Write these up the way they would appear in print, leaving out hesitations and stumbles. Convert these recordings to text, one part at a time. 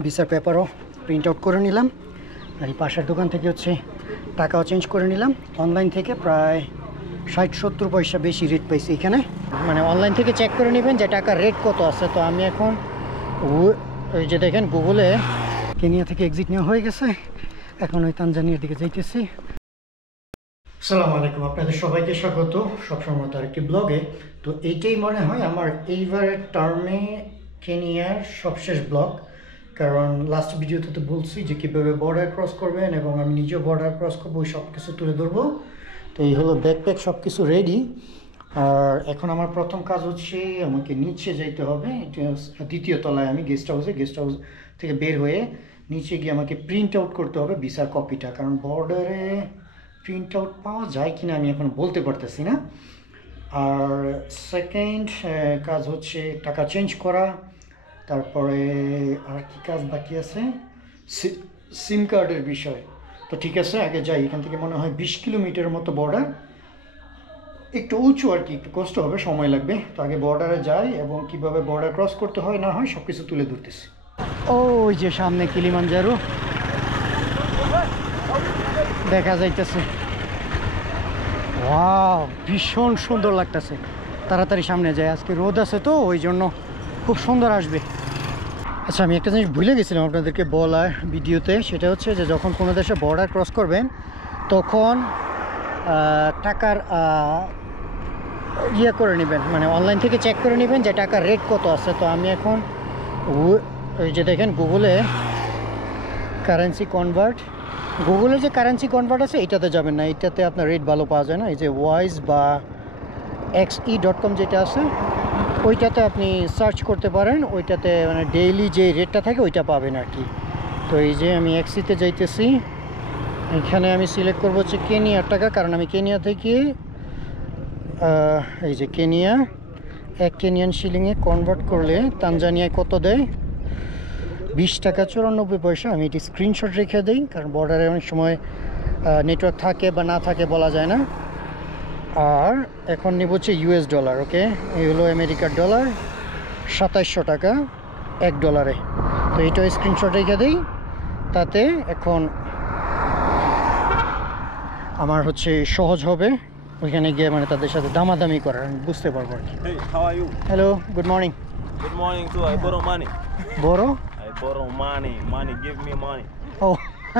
ভিসার পেপারও print out করে নিলাম আর এই পাশের দোকান থেকে হচ্ছে টাকাও চেঞ্জ করে নিলাম। অনলাইন থেকে প্রায় ৬০-৭০ পয়সা বেশি রেট পাইছি এখানে। মানে অনলাইন থেকে চেক করে নেবেন যে টাকার রেট কত আছে। তো আমি এখন ওই যে দেখেন গুগলে কেনিয়া থেকে এক্সিট নেওয়া হয়ে গেছে, এখন ওই তানজানিয়ার দিকে যাইতেছি। আসসালামু আলাইকুম, আপনাদের সবাইকে স্বাগত সবসময় তার একটি ব্লগে। তো এইটাই মনে হয় আমার এইবারের টার্মে কেনিয়ার সবশেষ ব্লগ, কারণ লাস্ট ভিডিওতে তো বলছি যে কীভাবে বর্ডার ক্রস করবেন এবং আমি নিজেও বর্ডার ক্রস করবো, ওই সব কিছু তুলে ধরবো। তো এই হলো ব্যাকপ্যাক, সব কিছু রেডি। আর এখন আমার প্রথম কাজ হচ্ছে আমাকে নিচে যাইতে হবে। এটা দ্বিতীয় তলায় আমি গেস্ট হাউস থেকে বের হয়ে নিচে গিয়ে আমাকে প্রিন্ট আউট করতে হবে ভিসার কপিটা, কারণ বর্ডারে প্রিন্ট আউট পাওয়া যায় কিনা আমি এখন বলতে পারতেছি না। আর সেকেন্ড কাজ হচ্ছে টাকা চেঞ্জ করা। তারপরে আর কি কাজ বাকি আছে, সিম কার্ডের বিষয়। তো ঠিক আছে, আগে যাই। এখান থেকে মনে হয় 20 কিলোমিটার মতো বর্ডার, একটু উঁচু আর কি, একটু কষ্ট হবে, সময় লাগবে। তো আগে বর্ডারে যাই এবং কিভাবে বর্ডার ক্রস করতে হয় না হয় সব কিছু তুলে ধরতেছি। ওই যে সামনে কিলিমানজারো দেখা যাইতেছে। ওয়াও, ভীষণ সুন্দর লাগতেছে। তাড়াতাড়ি সামনে যায়, আজকে রোদ আছে তো ওই জন্য খুব সুন্দর আসবে। আচ্ছা, আমি একটা জিনিস ভুলে গেছিলাম আপনাদেরকে বলার ভিডিওতে, সেটা হচ্ছে যে যখন কোনো দেশে বর্ডার ক্রস করবেন তখন টাকার ইয়ে করে নেবেন, মানে অনলাইন থেকে চেক করে নেবেন যে টাকার রেট কত আছে। তো আমি এখন ওই যে দেখেন গুগলে কারেন্সি কনভার্ট, গুগলে যে কারেন্সি কনভার্ট আছে এটাতে যাবেন না, এটাতে আপনার রেট ভালো পাওয়া যায় না। এই যে ওয়াইজ বা xe.com যেটা আছে ওইটাতে আপনি সার্চ করতে পারেন, ওইটাতে মানে ডেইলি যে রেটটা থাকে ওইটা পাবেন আর কি। তো এই যে আমি এক্সিতে যাইতেছি, এখানে আমি সিলেক্ট করবো হচ্ছে কেনিয়ার টাকা, কারণ আমি কেনিয়া থেকে এই যে কেনিয়া 1 কেনিয়ান শিলিংয়ে কনভার্ট করলে তানজানিয়ায় কত দেয়, 20 টাকা 94 পয়সা। আমি এটি স্ক্রিনশট রেখে দিই, কারণ বর্ডারে অনেক সময় নেটওয়ার্ক থাকে বা না থাকে বলা যায় না। আর এখন নিব হচ্ছে US ডলার। ওকে, এই হলো আমেরিকার ডলার, 2700 টাকা 1 ডলারে। তো এইটাও স্ক্রিনশট রেখে দিই, তাতে এখন আমার হচ্ছে সহজ হবে ওইখানে গিয়ে মানে তাদের সাথে দামাদামি করার, আমি বুঝতে পারবো আর কি। Hey, how are you? Hello, good morning. Good morning too. I borrow money. বড়? I borrow money. Money, give me money. Oh,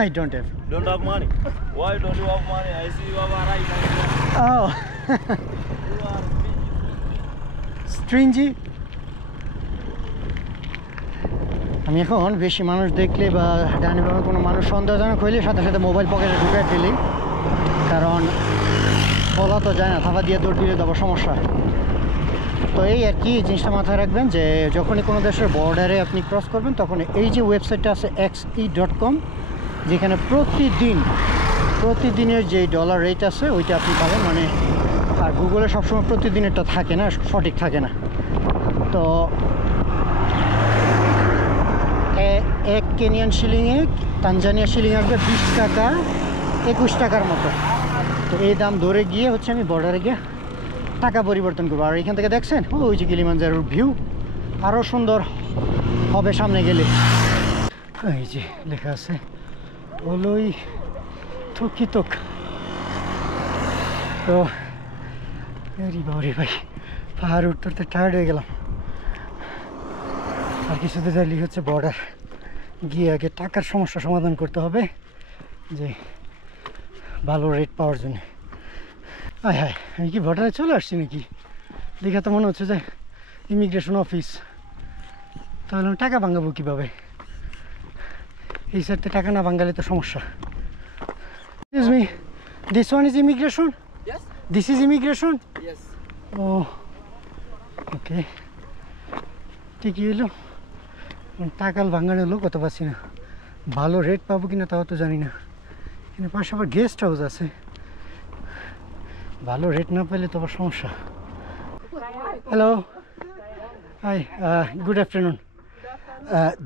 I don't have. Don't have money? Why don't you have money? I see you have a right. Oh, You are stingy. আমি এখন বেশি মানুষ দেখলে বা ডাইনিভাবে কোনো মানুষ সন্দেহজনক হইলে সাথে সাথে মোবাইল পকেটে ঢুকে ফেলি, কারণ বলা তো যায় না, থাবা দিয়ে দৌড় দিলে তো আবার সমস্যা। তো এই আর কি, জিনিসটা মাথায় রাখবেন যে যখনই কোনো দেশের বর্ডারে আপনি ক্রস করবেন তখন এই যে ওয়েবসাইটটা আছে xe.com, যেখানে প্রতিদিনের যে ডলার রেট আছে ওইটা আপনি পাবেন। মানে আর গুগলে সবসময় প্রতিদিনেরটা থাকে না, সঠিক থাকে না। তো 1 কেনিয়ান শিলিংয়ে তানজানিয়া শিলিং আসবে 20 টাকা 21 টাকার মতো। তো এই দাম ধরে গিয়ে হচ্ছে আমি বর্ডারে গিয়ে টাকা পরিবর্তন করবো। আর এখান থেকে দেখছেন ওই যে কিলিমানজারোর ভিউ আরও সুন্দর হবে সামনে গেলে। এই যে লেখা আছে ওলই থকিতক। তো বাবারে ভাই, পাহাড় উঠতে উঠতে টায়ার্ড হয়ে গেলাম। আর কিছুতে যাইলেই হচ্ছে বর্ডার গিয়ে আগে টাকার সমস্যা সমাধান করতে হবে, যে ভালো রেট পাওয়ার জন্য। আয় হায়, আমি কি বর্ডারে চলে আসছি নাকি? দেখে তো মনে হচ্ছে যে ইমিগ্রেশন অফিস। তাহলে আমি টাকা ভাঙাবো কীভাবে? এই সাইডে টাকা না ভাঙালে তো সমস্যা। Excuse me, this one is immigration? Yes. This is immigration? Yes. Oh, okay. ঠিকই হলো, টাকা ভাঙানো হলো, কত পাচ্ছি না। ভালো রেট পাবো কিনা তাও তো জানি না। এখানে পাশে আবার গেস্ট হাউস আছে, ভালো রেট না পেলে তো আবার সমস্যা। Hello, hi, good afternoon.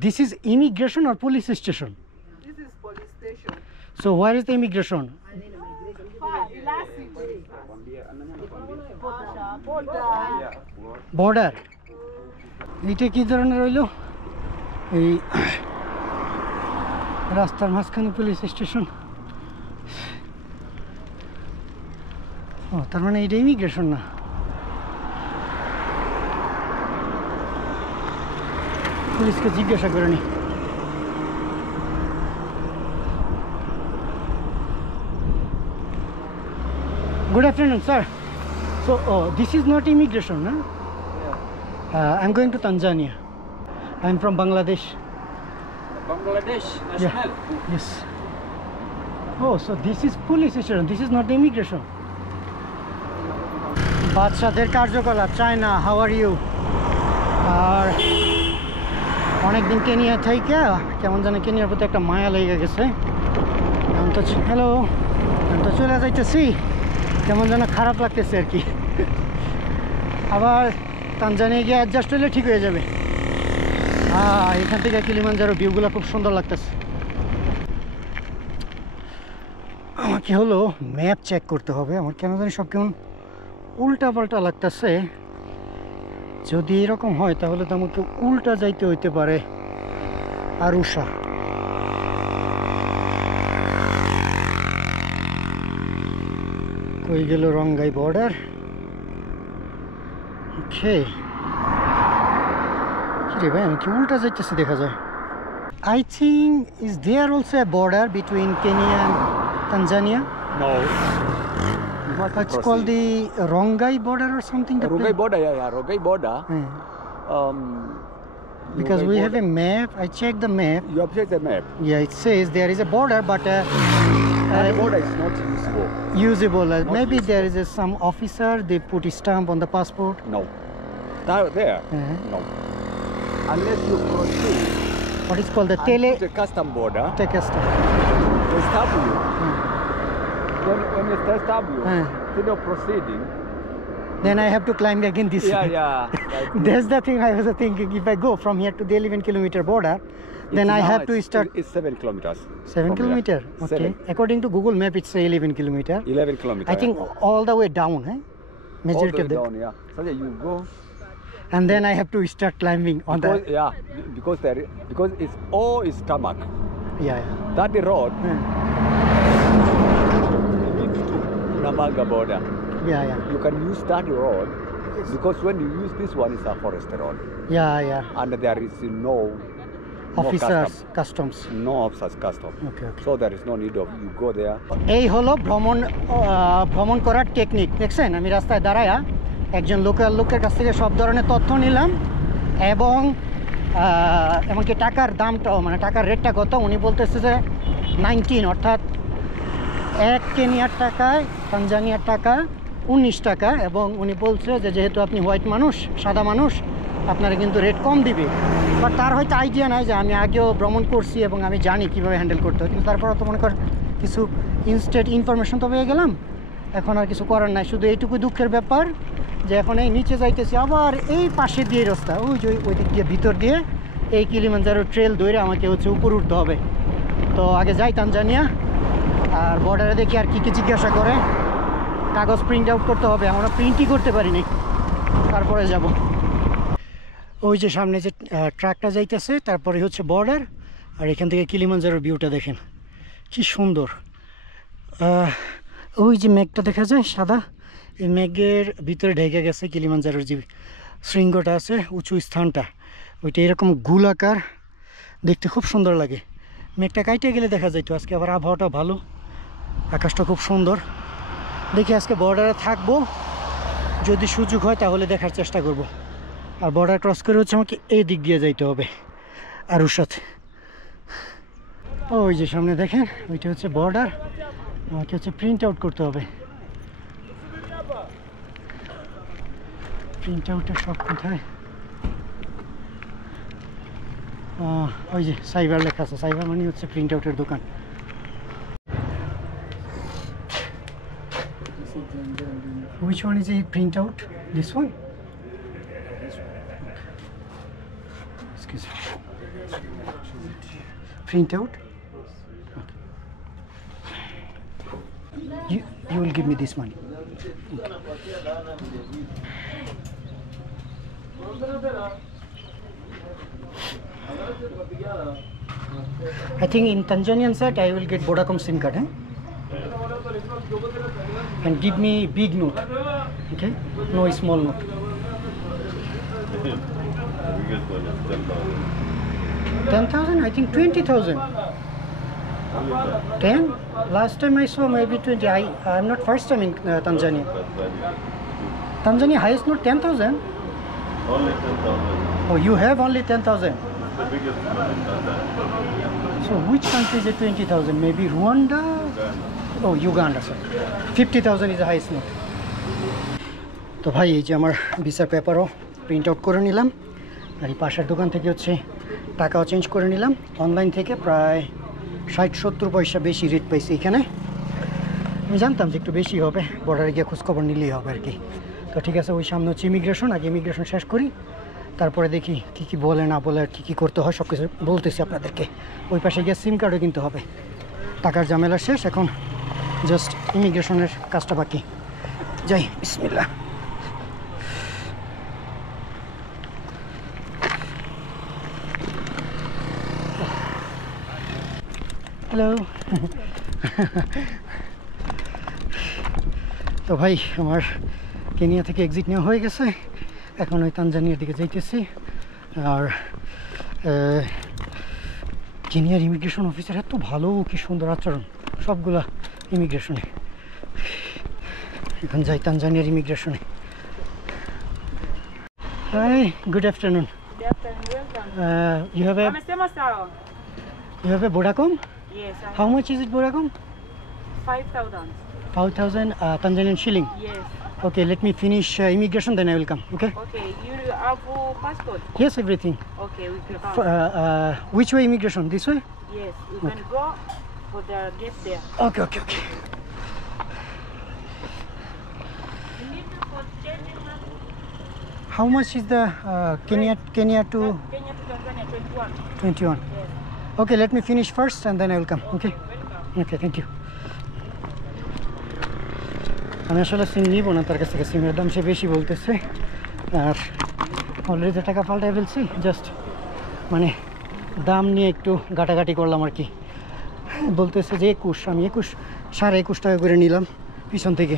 This is immigration or police station? This is police station. So where is the immigration? Border. Border. এইটা কি ধরনের রইল? এই রাস্তার মাঝখানে পুলিশ স্টেশন। ও তার মানে এটা ইমিগ্রেশন না। পুলিশকে জিজ্ঞাসা করে নি। Good afternoon, sir. So, this is not immigration, no? I'm going to Tanzania. I'm from Bangladesh. Bangladesh Yeah. national. Yes. Oh, so this is police station. This is not the immigration. বাচ্চাদের কার্যকলাপ China, how are you? আর অনেকদিন Kenya থেকে কেমন জানি কেনিয়ার প্রতি একটা মায়া লেগে গেছে। এখন তো হ্যালো, এখন তো চলে যাইতেছি, কেমন যেন খারাপ লাগতেছে আর কি। আবার তানজানিয়া গিয়ে অ্যাডজাস্ট হলে ঠিক হয়ে যাবে। এখান থেকে কিলিমানজারো ভিউগুলো খুব সুন্দর লাগতেছে। আমাকে হলো ম্যাপ চেক করতে হবে। আমার কেন জানি সব কেমন উল্টা পাল্টা লাগতেছে। যদি এরকম হয় তাহলে তো আমাকে উল্টা যাইতে হইতে পারে আরুষা। কই গেল রঙ্গাই বর্ডার? ওকে, কি রে ভাই, আমি কি উল্টা যাইতেছি দেখা যায়। I think is there also a border between Kenya and Tanzania? No. You must It's proceed. called the Rongai border or something. the Rongai place? border, yeah, Rongai border. Yeah. Because Rongai we have border. a map. I checked the map. You have checked the map. Yeah, it says there is a border, but The border is not useful. usable. Not Maybe useful. there is some officer. They put a stamp on the passport. No. There? No. Unless you proceed. What is called the and tele put the custom border. take a step. They stop you. When they stop you, instead of proceeding. Then I have to climb again this. Yeah, way. yeah. Like That's the thing I was thinking. If I go from here to the 11-kilometer border, then I now have to start It's 7 kilometers. 7 from here. kilometer. Okay. 7. According to Google Map, it's 11 kilometer. 11 kilometers. I think all the way down, all majority the of way the. down, yeah. So that you go. And then I have to start climbing on Because, the. yeah, because it's all is tarmac. Yeah. That the road Yeah. leads to Namanga border. Yeah. You can use that road because when you use this one, it's a forest road, Yeah. and there is no Officers, customs. no officers custom. Okay. So there is no need of you go there. এই হলো ভ্রমণ করার technique. দেখছেন, আমি রাস্তায় দাঁড়ায়া একজন local লোকের কাছ থেকে সব ধরনের তথ্য নিলাম এবং এমনকি টাকার দামটাও, মানে টাকার রেটটা কত, উনি বলতেছে যে 19, অর্থাৎ 1 কেনিয়ার টাকায় তানজানিয়ার টাকা 19 টাকা। এবং উনি বলছে যে যেহেতু আপনি হোয়াইট মানুষ, সাদা মানুষ, আপনারা কিন্তু রেট কম দিবে। বাট তার হয়তো আইডিয়া নাই যে আমি আগেও ভ্রমণ করছি এবং আমি জানি কীভাবে হ্যান্ডেল করতে হয়। কিন্তু তারপরে তো মনে কর কিছু ইনস্ট্যান্ট ইনফরমেশন তো পেয়ে গেলাম, এখন আর কিছু করার নাই। শুধু এইটুকু দুঃখের ব্যাপার যে এখন এই নিচে যাইতেছি, আবার এই পাশে দিয়ে রাস্তা, ওই দিক দিয়ে ভিতর দিয়ে এই কিলিমানজারো ট্রেল ধরে আমাকে উপরে উঠতে হবে। তো আগে যাই তানজানিয়া, আর বর্ডারে দেখি আর কী জিজ্ঞাসা করে। কাগজ প্রিন্ট আউট করতে হবে, আমরা প্রিন্টই করতে পারিনি, তারপরে যাব। ওই যে সামনে যে ট্রাকটা যাইতেছে, তারপরে হচ্ছে বর্ডার। আর এখান থেকে কিলিমানজারোর ভিউটা দেখেন কি সুন্দর। ওই যে মেঘটা দেখা যায় সাদা, এই মেঘের ভিতরে ঢেকে গেছে কিলিমানজারোর যে শৃঙ্গটা আছে, উঁচু স্থানটা, ওইটা এরকম গোলাকার, দেখতে খুব সুন্দর লাগে। মেঘটা কাইটে গেলে দেখা যাইতো। আজকে আবার আবহাওয়াটা ভালো, আকাশটা খুব সুন্দর। দেখি আজকে বর্ডারে থাকবো, যদি সুযোগ হয় তাহলে দেখার চেষ্টা করব। আর বর্ডার ক্রস করে হচ্ছে আমাকে এই দিক দিয়ে যাইতে হবে আরুর সাথে। ওই যে সামনে দেখেন, ওইটা হচ্ছে বর্ডার, আমাকে হচ্ছে প্রিন্ট আউট করতে হবে। প্রিন্ট আউটের সব কোথায়? ওই যে সাইবার লেখা আছে, সাইবার মানে হচ্ছে প্রিন্ট আউটের দোকান। Which one is a printout? This one? Excuse me. Printout? Okay. You will give me this money. Okay. I think in Tanzanian side I will get Vodacom SIM card, and give me big note, okay? No small note. The biggest one is 10,000. 10,000? I think 20,000. 10? Last time I saw maybe 20. I'm not first time in Tanzania. Tanzania highest note 10,000? Only 10,000. Oh, you have only 10,000. The biggest one in Tanzania. So which country is it 20,000? Maybe Rwanda? Oh, Uganda, sir. 50,000 is the highest note. তো ভাই এই যে আমার ভিসার পেপারও print out করে নিলাম, আর এই পাশের দোকান থেকে হচ্ছে টাকাও চেঞ্জ করে নিলাম। অনলাইন থেকে প্রায় 60-70 পয়সা বেশি রেট পাইছি এখানে। আমি জানতাম যে একটু বেশি হবে, বর্ডারে গিয়ে খোঁজখবর নিলেই হবে আর কি। তো ঠিক আছে, ওই সামনে হচ্ছে ইমিগ্রেশন, আগে ইমিগ্রেশন শেষ করি, তারপরে দেখি কি কি বলে না বলে আর কি করতে হয় সব কিছু বলতেছি আপনাদেরকে। ওই পাশে গিয়ে সিম কার্ডও কিনতে হবে। টাকার ঝামেলা শেষ, এখন জাস্ট ইমিগ্রেশনের কাজটা বাকি। যাই, বিসমিল্লাহ। হ্যালো। তো ভাই আমার কেনিয়া থেকে এক্সিট নেওয়া হয়ে গেছে, এখন ওই তানজানিয়ার দিকে যাইতেছি। আর কেনিয়ার ইমিগ্রেশন অফিসার এত ভালো, কি সুন্দর আচরণ সবগুলা ইমিগ্রেশনে। এখন যাই তানজানিয়ার ইমিগ্রেশনে। Hi, good afternoon. You have a Vodacom? Yes, How much is it Vodacom? 5,000. 5,000 Tanzanian shilling. Yes. Okay, let me finish immigration, then I will come. Okay? Okay, you have passport? Yes, everything. Okay, we can come. Which way immigration? This way? Yes, you can go for the gate there. Okay. You need to for changing passport. How much is the Kenya to Kenya to Tanzania, 21. 21? Yes. Okay, let me finish first and then I will come. Okay? Okay, thank you. আমি আসলে সিম নিব না তার কাছ থেকে, সিমের দাম সে বেশি বলতেছে, আর অলরেডি টাকা পাল্টাই ফেলছি, জাস্ট মানে দাম নিয়ে একটু ঘাটাঘাটি করলাম আর কি। বলতেছে যে 21, আমি 21.5 টাকা করে নিলাম পিছন থেকে।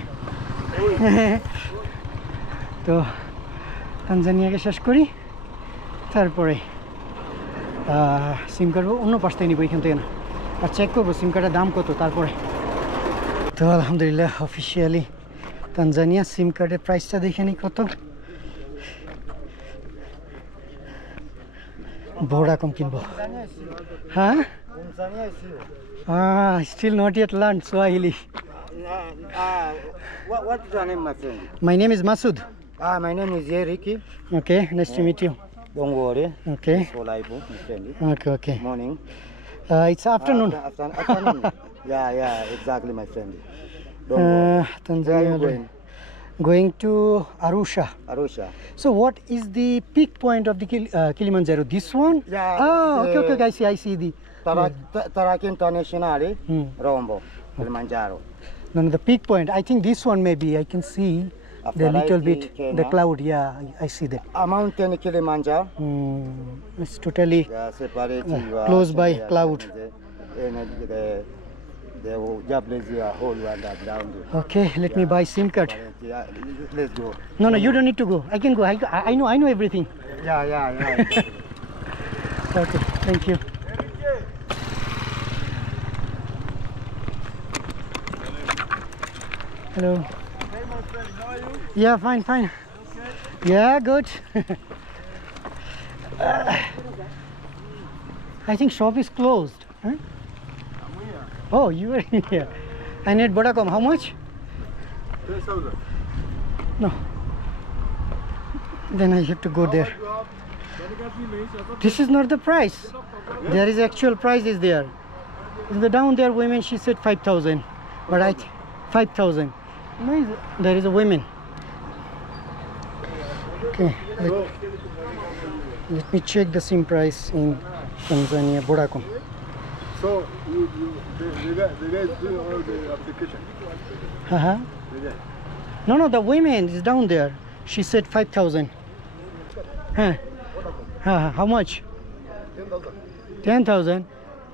তো তানজানিয়াকে শেষ করি, তারপরে সিম কার্ড অন্য পাশ থেকে নিব, এখান থেকে না। আর চেক করবো সিম কার্ডের দাম কত তারপরে। তো আলহামদুলিল্লাহ অফিসিয়ালি তানজানিয়া সিম কার্ডের প্রাইসটা দেখে নিই কত। ভোডাকম কিনবো। হ্যাঁ, still not yet learn Swahili. What is your name, my friend? My name is Masood. My name is Ricky. Okay, nice to meet you. Don't worry. Okay. For life, my friend. Okay. Morning. It's afternoon. Afternoon. Yeah, exactly, my friend. Don't worry. Where are Tanzania. you going? Going to Arusha. Arusha. So what is the peak point of the Kilimanjaro? This one? Yeah, Oh, the- okay. I see the. Taraki International, Hmm. Rombo, Kilimanjaro. No, the peak point. I think this one maybe. I can see the After little like bit, Kenya. the cloud. Yeah, I see that. A mountain Kilimanjaro. It's totally. Yeah, separate. Close by cloud. And the Japanese whole one that down there. Okay, let me buy SIM card. Yeah, let's go. No, you don't need to go. I can go. I know everything. Yeah. Okay, thank you. Hello. Hey, my friend, how are you? Yeah, fine. Yeah, good. I think shop is closed. Huh? Oh, you are in here. I need Vodacom. How much? 10,000. No. Then I have to go there. This is not the price. There is actual price is there. Down there, women, she said 5,000, but 5,000. No, there is a women. Okay, let me check the SIM price in Tanzania, Vodacom. So, the guy is doing all the application. Uh-huh. The guy. No, the women is down there. She said 5,000. Huh? How much? 10,000. 10,000.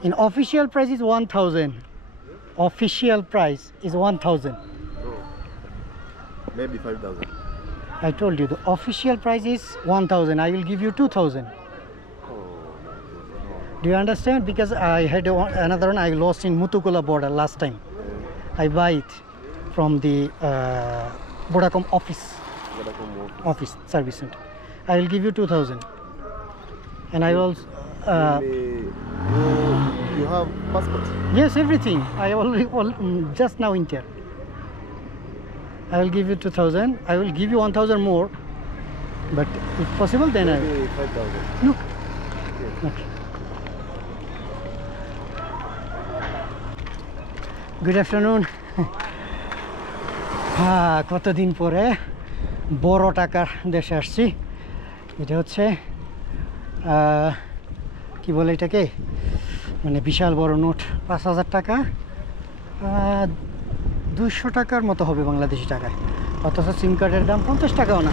In official price is 1,000. Official price is 1,000. Maybe 5,000. I told you the official price is 1,000. I will give you 2,000. Do you understand? Because I had another one I lost in Mutukula border last time. I buy it from the Vodacom office service center. I will give you 2,000. And I will You have passport? yes, everything. I already just now enter. I will give you 2,000. I will give you 1,000 more. But if possible, then I Maybe 5,000. look. Okay. Good afternoon. হ্যাঁ, কতদিন পরে বড় টাকার দেশে আসছি। এটা হচ্ছে কি বলে এটাকে, মানে বিশাল বড় নোট, 5,000 টাকা, 200 টাকার মতো হবে বাংলাদেশি টাকায়। অথচ সিম কার্ডের দাম 50 টাকাও না।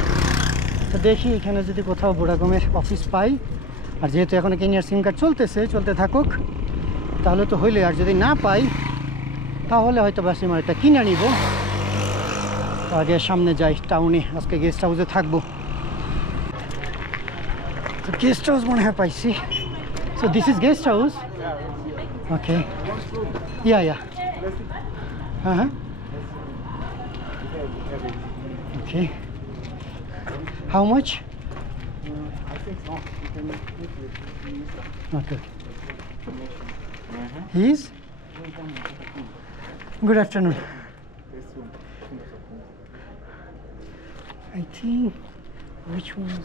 তো দেখি এখানে যদি কোথাও ভোডাকমের অফিস পাই, আর যেহেতু এখন কেনিয়ার সিম কার্ড চলতে থাকুক, তাহলে তো হইলে। আর যদি না পাই তাহলে হয়তো বা সিম একটা কিনে নিব। আগে সামনে যাই টাউনে, আজকে গেস্ট হাউসে থাকবো। তো গেস্ট হাউস মনে হয় পাইছি। So this is guest house. Okay, yeah হ্যাঁ okay. How much? Okay, his good afternoon. I think which one?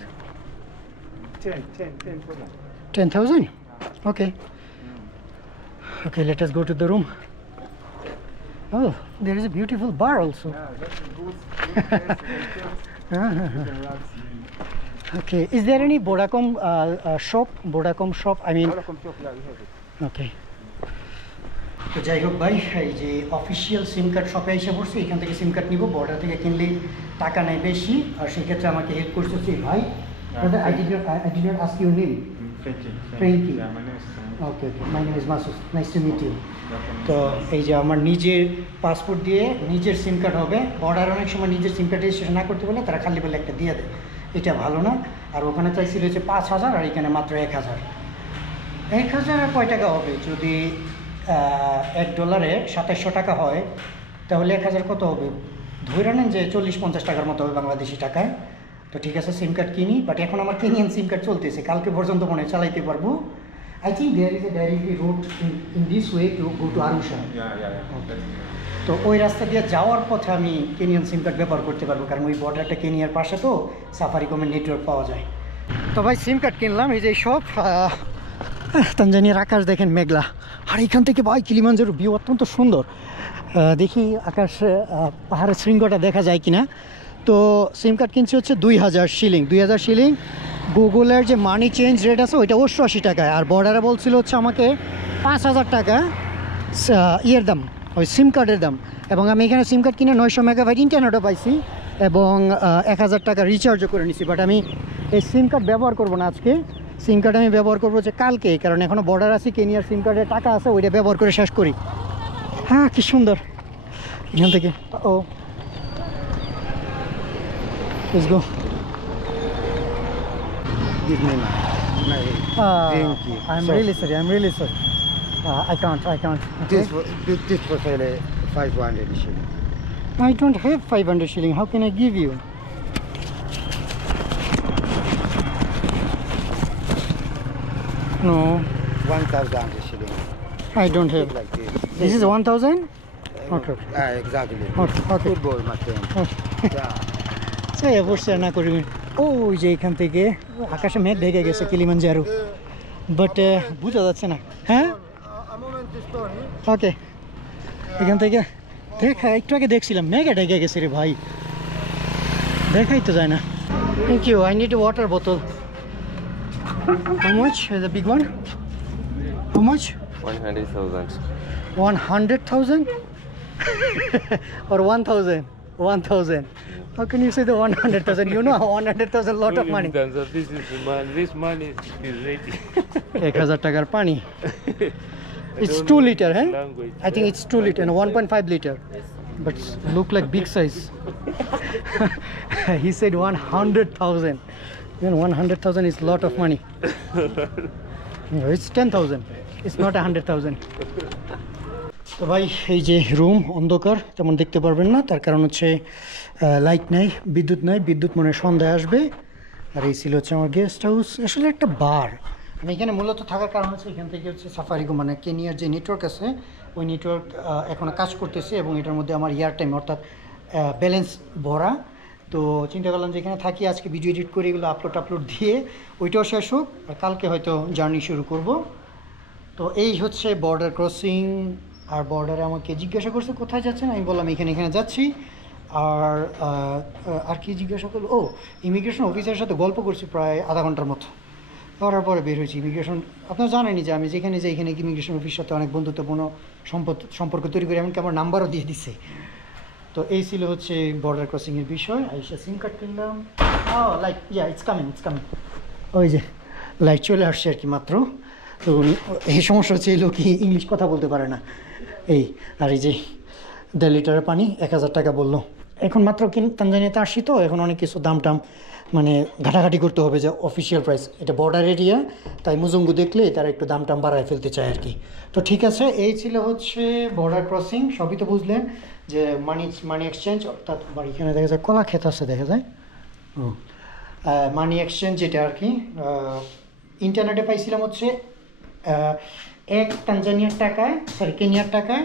10,000. Okay. Okay, let us go to the room. Oh, there is a beautiful bar also. Okay, is there any Vodacom shop? Vodacom shop, I mean. Okay. তো যাই হোক ভাই, এই যে official সিম card শপে এসে পড়ছি, এখান থেকে সিম কার্ড নিব। বর্ডার থেকে কিনলে টাকা নেয় বেশি, আর সেক্ষেত্রে আমাকে হেল্প করছে সেই ভাই। I did not ask your name. Frankie. Okay, my name is Masood. Nice to meet you. তো এই যে আমার নিজের পাসপোর্ট দিয়ে নিজের সিম কার্ড হবে। বর্ডার অনেক সময় নিজের সিম কার্ড রেজিস্ট্রেশন না করতে বলে তারা খালি বলে একটা দিয়ে দেয়, এটা ভালো না। আর ওখানে চাইছিল হচ্ছে 5,000, আর এখানে মাত্র 1,000। 1,000 আর কয় টাকা হবে? যদি $1 2700 টাকা হয়, তাহলে 1,000 কত হবে? ধরে নেন যে 40-50 টাকার মতো হবে বাংলাদেশি টাকায়। তো ঠিক আছে, সিম কার্ড কিনি। বাট এখন আমার কেনিয়ান সিম কার্ড চলতেছে, কালকে পর্যন্ত মনে হয় চালাইতে পারবো। I think there is a directly route in this way to go to Arusha. তো ওই রাস্তা দিয়ে যাওয়ার পথে আমি কেনিয়ান সিম কার্ড ব্যবহার করতে পারবো, কারণ ওই বর্ডারটা কেনিয়ার পাশে, তো সাফারিকমের নেটওয়ার্ক পাওয়া যায়। তো ভাই সিম কার্ড কিনলাম। এই যে সব তানজানিয়ার আকাশ দেখেন মেঘলা, আর এখান থেকে ভাই কিলিমাঞ্জারো ভিউ অত্যন্ত সুন্দর। দেখি আকাশ, পাহাড়ের শৃঙ্গটা দেখা যায় কিনা। তো সিম কার্ড কিনছি হচ্ছে 2,000 শিলিং। 2,000 শিলিং। গুগলের যে মানি চেঞ্জ রেট আছে ওইটা 88 টাকায়, আর বর্ডারে বলছিল হচ্ছে আমাকে 5,000 টাকা ইয়ের দাম, ওই সিম কার্ডের দাম। এবং আমি এখানে সিম কার্ড কিনে 900 মেগাবাইট ইন্টারনেটও পাইছি, এবং 1,000 টাকা রিচার্জও করে নিছি। বাট আমি এই সিম কার্ড ব্যবহার করবো না আজকে। সিম কার্ড আমি ব্যবহার করবো যে কালকে, কারণ এখনও বর্ডার আছে, কেনিয়ার সিম কার্ডের টাকা আছে, ওইটা ব্যবহার করে শেষ করি। হ্যাঁ, কি সুন্দর এখান থেকে। ও let's go. Give me my drink. I'm really sorry. I can't. Okay? This was 500 shilling. I don't have 500 shilling. How can I give you? No, 1,000 shilling. I don't have. Like this. This is 1,000? Okay. Exactly. Okay. Good boy, my friend. Yeah. সেই অবশ্যই না করবেন। ওই যে এখান থেকে আকাশে মেঘ ঢেকে গেছে কিলিমাঞ্জারো, বাট বোঝা যাচ্ছে না। হ্যাঁ, ওকে। এখান থেকে দেখা, একটু আগে দেখছিলাম মেঘে ঢেকে গেছে রে ভাই, দেখাই তো যায় না। Thank you. I need a water বোতল। How much the big one? How much? 100,000. 100,000 or 1,000? 1,000. How can you say the 100,000? You know 100,000 lot of money. This money is ready. 1,000 টাকার পানি। It's 2 liter, huh? I think it's 2 liter and 1.5 liter. But look like big size. He said 100,000. Even 100,000 is lot of money. No, it's 10,000. It's not 100,000. তো ভাই এই যে room অন্ধকার তেমন দেখতে পারবেন না, তার কারণ হচ্ছে লাইট নাই, বিদ্যুৎ নাই, বিদ্যুৎ মনে হয় সন্ধ্যায় আসবে। আর এই ছিল হচ্ছে আমার গেস্ট হাউস, আসলে একটা বার। আমি এখানে মূলত থাকার কারণ হচ্ছে এখান থেকে হচ্ছে সাফারিকো মানে কেনিয়ার যে নেটওয়ার্ক আছে ওই নেটওয়ার্ক এখনও কাজ করতেছে এবং এটার মধ্যে আমার ইয়ার টাইম অর্থাৎ ব্যালেন্স ভরা। তো চিন্তা করলাম যে এখানে থাকি, আজকে ভিডিও এডিট করে এগুলো আপলোড দিয়ে ওইটাও শেষ হোক, আর কালকে হয়তো জার্নি শুরু করব। তো এই হচ্ছে বর্ডার ক্রসিং। আর বর্ডারে আমাকে জিজ্ঞাসা করছে কোথায় যাচ্ছেন, আমি বললাম এখানে যাচ্ছি। আর কি জিজ্ঞাসা করলো, ও ইমিগ্রেশন অফিসারের সাথে গল্প করছি প্রায় আধা ঘন্টার মতো, করার পরে বের হয়েছি। ইমিগ্রেশন আপনারা জানেনই যে আমি যেখানে যাই এখানে ইমিগ্রেশন অফিসের সাথে অনেক বন্ধুত্বপূর্ণ সম্পর্ক তৈরি করে, এমনকি আমার নাম্বারও দিয়ে দিছে। তো এই ছিল হচ্ছে বর্ডার ক্রসিংয়ের বিষয়। আইসা সিম কার্ড কিনলাম, লাইট ইটস কামিং। ওই যে লাইট চলে আসছে আর কি মাত্র। তো এই সমস্যা হচ্ছে এই লোক ইংলিশ কথা বলতে পারে না। আর এই যে 1.5 লিটারের পানি 1000 টাকা বললো। এখন মাত্র তানজানিয়াতে আসছি, তো এখন অনেক কিছু দাম মানে ঘাটাঘাটি করতে হবে যে অফিসিয়াল প্রাইস, এটা বর্ডার এরিয়া, তাই মুজুঙ্গু দেখলে তারা একটু দাম বাড়ায় ফেলতে চায় আর কি। তো ঠিক আছে, এই ছিল হচ্ছে বর্ডার ক্রসিং। সবই তো বুঝলেন যে মানি এক্সচেঞ্জ, অর্থাৎ এখানে দেখা যায় কলা ক্ষেত আছে, দেখা যায় মানি এক্সচেঞ্জ যেটা আর কি। ইন্টারনেটে পাইছিলাম হচ্ছে 1 তানজানিয়ার টাকায়, কেনিয়ার টাকায়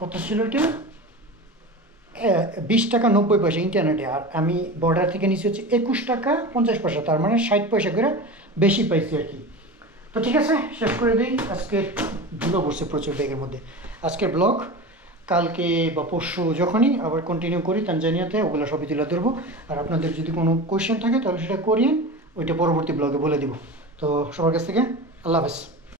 কত ছিল এটা, 20 টাকা 90 পয়সা ইন্টারনেটে। আর আমি বর্ডার থেকে নিচ্ছি হচ্ছে 21 টাকা 50 পয়সা, তার মানে 60 পয়সা করে বেশি পাইছি আর কি। তো ঠিক আছে, শেষ করে দিই। আজকের ধুলো পড়ছে প্রচুর ব্যাগের মধ্যে। আজকের ব্লগ কালকে বা পরশু যখনই আবার কন্টিনিউ করি তানজানিয়াতে, ওগুলো সবই তুলে ধরবো। আর আপনাদের যদি কোনো কোয়েশ্চেন থাকে তাহলে সেটা করিয়েন, ওইটা পরবর্তী ব্লগে বলে দিব। তো সবার কাছ থেকে আল্লাহ হাফেজ।